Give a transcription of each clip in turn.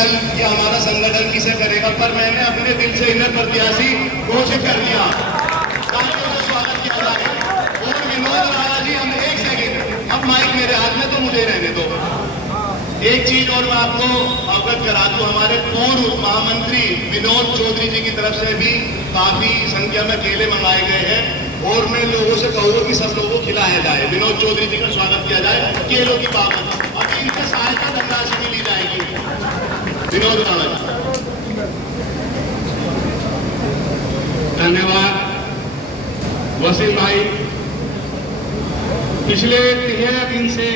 Panel या हमारा संगठन किसे करेगा, पर मैंने अपने दिल से इन्हें प्रत्याशी घोषित कर दिया ताकि उनका स्वागत किया जाए। और विनोद राणा जी, हम एक सेकेंड, अब माइक मेरे हाथ में तो मुझे रहने दो। एक चीज और मैं आपको अवगत करा दूं, हमारे पूर्व महामंत्री विनोद चौधरी जी की तरफ से भी काफी संख्या में केले मंगाए गए हैं और मैं लोगों से कहूंगा कि सब लोगों को खिलाया जाए, विनोद चौधरी जी का स्वागत किया जाए केलों की बाबत। अब इनसे सहायता धनराशि भी ली जाएगी। विनोद राणा जी, धन्यवाद। वसीम भाई, पिछले 13 दिन से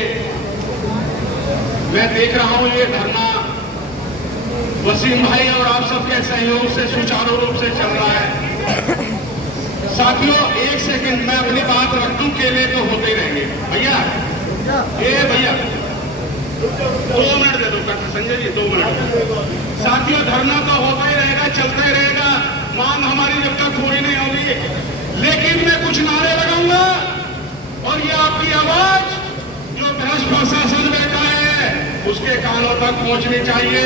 मैं देख रहा हूं ये धरना वसीम भाई और आप सबके सहयोग से सुचारू रूप से चल रहा है। साथियों, एक सेकंड मैं अपनी बात रख दूं, केले तो होते ही रहेंगे। भैया, भैया 2 मिनट दे दो संजय जी, 2 मिनट। साथियों, धरना तो होता ही रहेगा, चलता ही रहेगा, मांग हमारी जब तक पूरी नहीं होगी। लेकिन मैं कुछ नारे लगाऊंगा और ये आपकी आवाज जो भ्रष्ट प्रशासन बैठा है उसके कानों तक पहुंचनी चाहिए।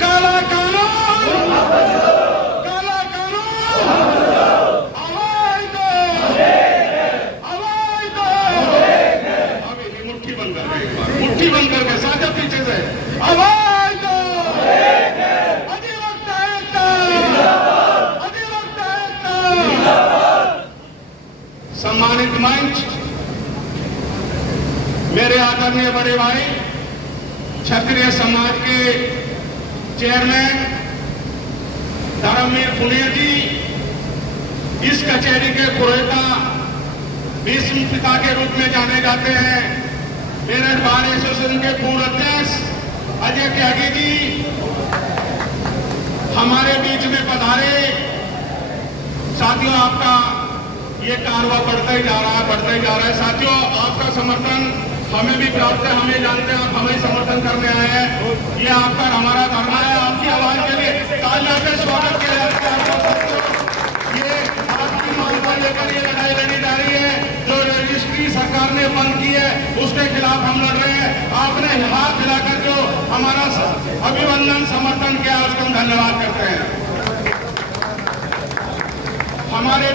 काला कानून, काला कानून, आवाज दो, आवाज दो। अभी मुट्ठी बंद कर रहे, एक बार मुट्ठी बंद करके साथ पीछे से आवाज दो। अधिवक्ता एकता, अधिवक्ता एकता। सम्मानित मंच, मेरे आदरणीय बड़े भाई क्षत्रिय समाज के चेयरमैन धर्मवीर पुनिया जी, इस कचहरी के पुरोहिता, भीष्म पिता के रूप में जाने जाते हैं, मेरठ बार एसोसिएशन के पूर्व अध्यक्ष अजय त्यागी जी हमारे बीच में पधारे। साथियों, आपका ये कारवा बढ़ता ही जा रहा है, बढ़ता ही जा रहा है। साथियों, आपका समर्थन हमें भी प्राप्त है, हमें जानते हैं, आप हमें समर्थन करने आए हैं। ये आपका हमारा धरना है, आपकी आवाज के लिए तालियों से स्वागत किया जाता है। ये आपकी मांग को लेकर ये लड़ाई लड़ी जा रही है, जो रजिस्ट्री सरकार ने बंद की है उसके खिलाफ हम लड़ रहे हैं। आपने हाथ मिलाकर जो हमारा अभिनंदन समर्थन किया उसको हम धन्यवाद करते हैं। हमारे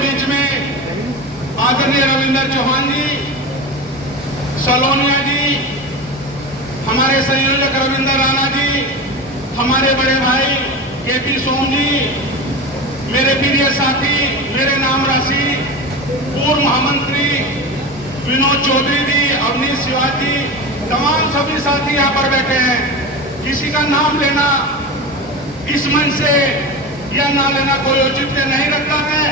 बीच में आदरणीय रविंद्र चौहान जी, सलोनिया जी, हमारे संयोजक रविंद्र राणा जी, हमारे बड़े भाई केपी सोम जी, मेरे प्रिय साथी, मेरे नाम राशि पूर्व महामंत्री विनोद चौधरी जी, अवनीश शिवाजी जी, तमाम सभी साथी यहाँ पर बैठे हैं। किसी का नाम लेना इस मंच से या ना लेना कोई औचित्य नहीं रखता है।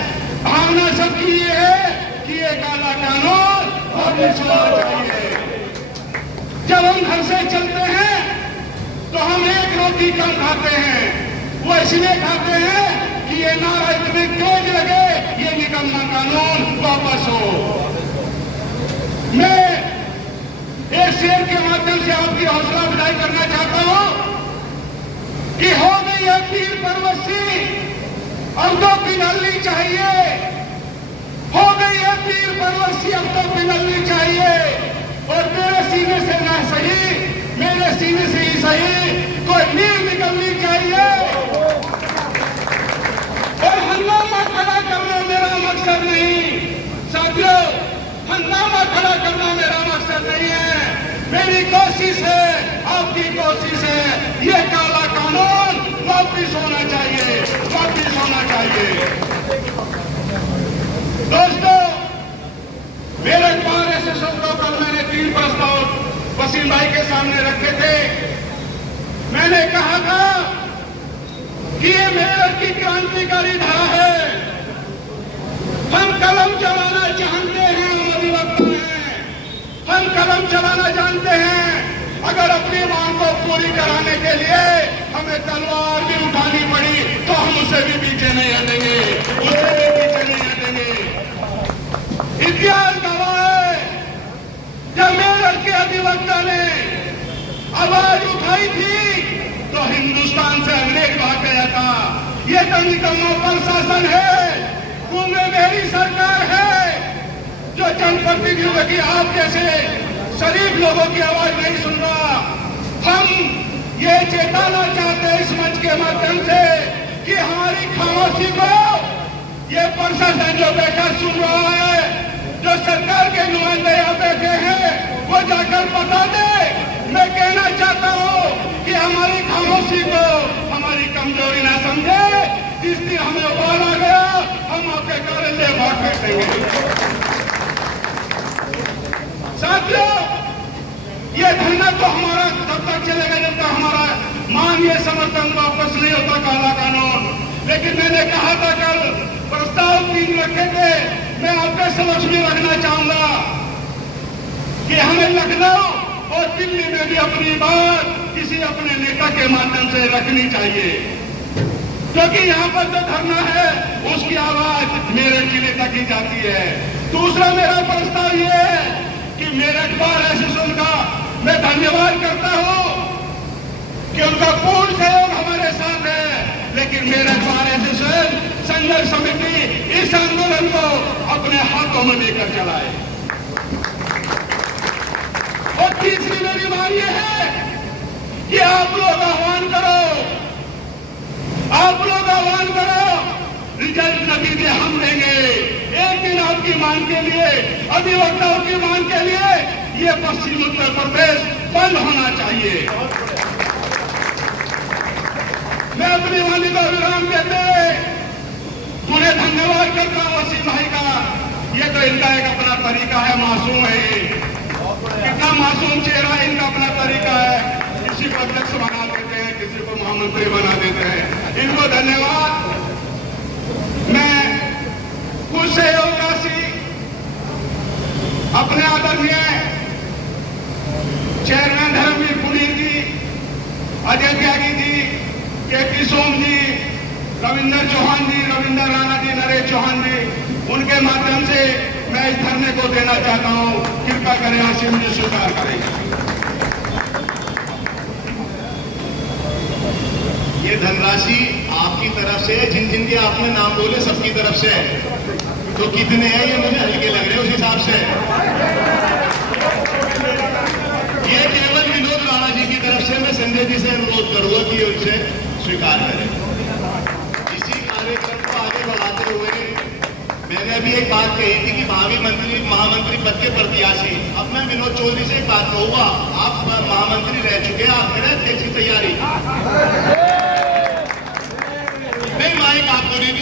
भावना सबकी ये है कि ये काला कानून वापस होना चाहिए। जब हम घर से चलते हैं तो हम एक रोटी कम खाते हैं, वो इसलिए खाते हैं कि ये नारा इतने तेज लगे, ये निकम्मा कानून वापस हो। मैं एक शेर के माध्यम से आपकी हौसला अफजाई करना चाहता हूं कि हो गई है पीर परवशी, अब तो पिघलनी चाहिए। हो गई है पीर परवशी, अब तो पिघलनी चाहिए। और मेरे सीने से ना सही, मेरे सीने से ही सही, कोई नींव निकलनी चाहिए। और हंगामा खड़ा करना मेरा मकसद नहीं साथियों, हंगामा खड़ा करना मेरा मकसद नहीं है। मेरी कोशिश है, आपकी कोशिश है, ये काला कानून वापिस होना चाहिए, वापिस होना चाहिए। दोस्तों, मेरे बार ऐसे शब्दों पर मैंने 3 प्रस्ताव वसीम भाई के सामने रखे थे। मैंने कहा था कि ये मेरठ की क्रांतिकारी धारा है, हम कलम चलाना जानते हैं, हम अधिवक्ता हैं, हम कलम चलाना जानते हैं। अगर अपनी मांग को पूरी कराने के लिए हमें तलवार भी उठानी पड़ी तो हम उसे भी पीछे नहीं हटेंगे, उसे भी पीछे नहीं हटेंगे। इतिहास गवाह है, जब मेरठ के अधिवक्ता ने आवाज उठाई थी तो हिंदुस्तान से अनेक भाग गया था। ये तो निकम्मा प्रशासन है, गूंगे मेरी सरकार है, जो जनप्रतिनिधियों की आप जैसे शरीफ लोगों की आवाज नहीं सुन रहा। हम ये चेताना चाहते हैं इस मंच के माध्यम से कि हमारी खामोशी को ये प्रशासन जो बैठा सुन रहा है, जो सरकार के नुमाइंदे यहाँ बैठे हैं, वो जाकर बता दे। मैं कहना चाहता हूँ कि हमारी खामोशी को हमारी कमजोरी ना समझे। जिस दिन हमें उबाल आ गया, हम आपके कार्यालय भाग बैठेंगे। साथियों, ये धरना तो हमारा तब तक चलेगा जब तक हमारा मानवीय समर्थन वापस नहीं होता काला कानून। लेकिन मैंने कहा था कल प्रस्ताव 3 रखे थे, मैं आपके समक्ष भी रखना चाहूंगा कि हमें लखनऊ और दिल्ली में भी अपनी बात किसी अपने नेता के माध्यम से रखनी चाहिए, क्योंकि यहाँ पर जो धरना है उसकी आवाज मेरठ जिले तक ही जाती है। दूसरा मेरा प्रस्ताव ये है कि मेरठ बार एसोसिएशन का मैं धन्यवाद करता हूं कि उनका पूर्ण सहयोग हमारे साथ है, लेकिन मेरठ बार एसोसिएशन संघर्ष समिति इस आंदोलन को अपने हाथों में लेकर चलाए। और तीसरी मेरी बात यह है कि आप लोग आह्वान करो, रिजल्ट नतीजे हम देंगे। एक दिन आपकी मांग के लिए, अधिवक्ताओं की मांग के लिए ये पश्चिम उत्तर प्रदेश बंद होना चाहिए। मैं अपनी वाणी को विराम देते उन्हें धन्यवाद करता हूं वसीम भाई का। ये तो इनका एक अपना तरीका है, मासूम है, कितना मासूम चेहरा है, इनका अपना तरीका है। किसी को अध्यक्ष बना देते हैं, किसी को महामंत्री बना देते हैं, इनको धन्यवाद। मैं कुछ सहयोग राशि अपने आदरणीय चेयरमैन धर्मवीर पुनीत जी, अजय त्यागी जी, केपी सोम जी, रविंदर चौहान जी, रविंदर राणा जी, नरेश चौहान जी, उनके माध्यम से मैं इस धरने को देना चाहता हूं। कृपया करें, आशीष जी स्वीकार करें। ये धनराशि आपकी तरफ से, जिन जिन के आपने नाम बोले सबकी तरफ से है। तो कितने हैं ये मुझे हल्के लग रहे हैं उस हिसाब से। ये केवल विनोद राणा जी की तरफ से मैं संजय जी से अनुरोध करूंगा कि उनसे स्वीकार करें। इसी कार्यक्रम को आगे बढ़ाते हुए मैंने अभी एक बात कही थी कि भावी मंत्री महामंत्री पद के प्रत्याशी, अब मैं विनोद चौधरी से एक बात कहूंगा। आप महामंत्री रह चुके हैं, आप करें अध्यक्ष की तैयारी। नहीं, माइक आपको नहीं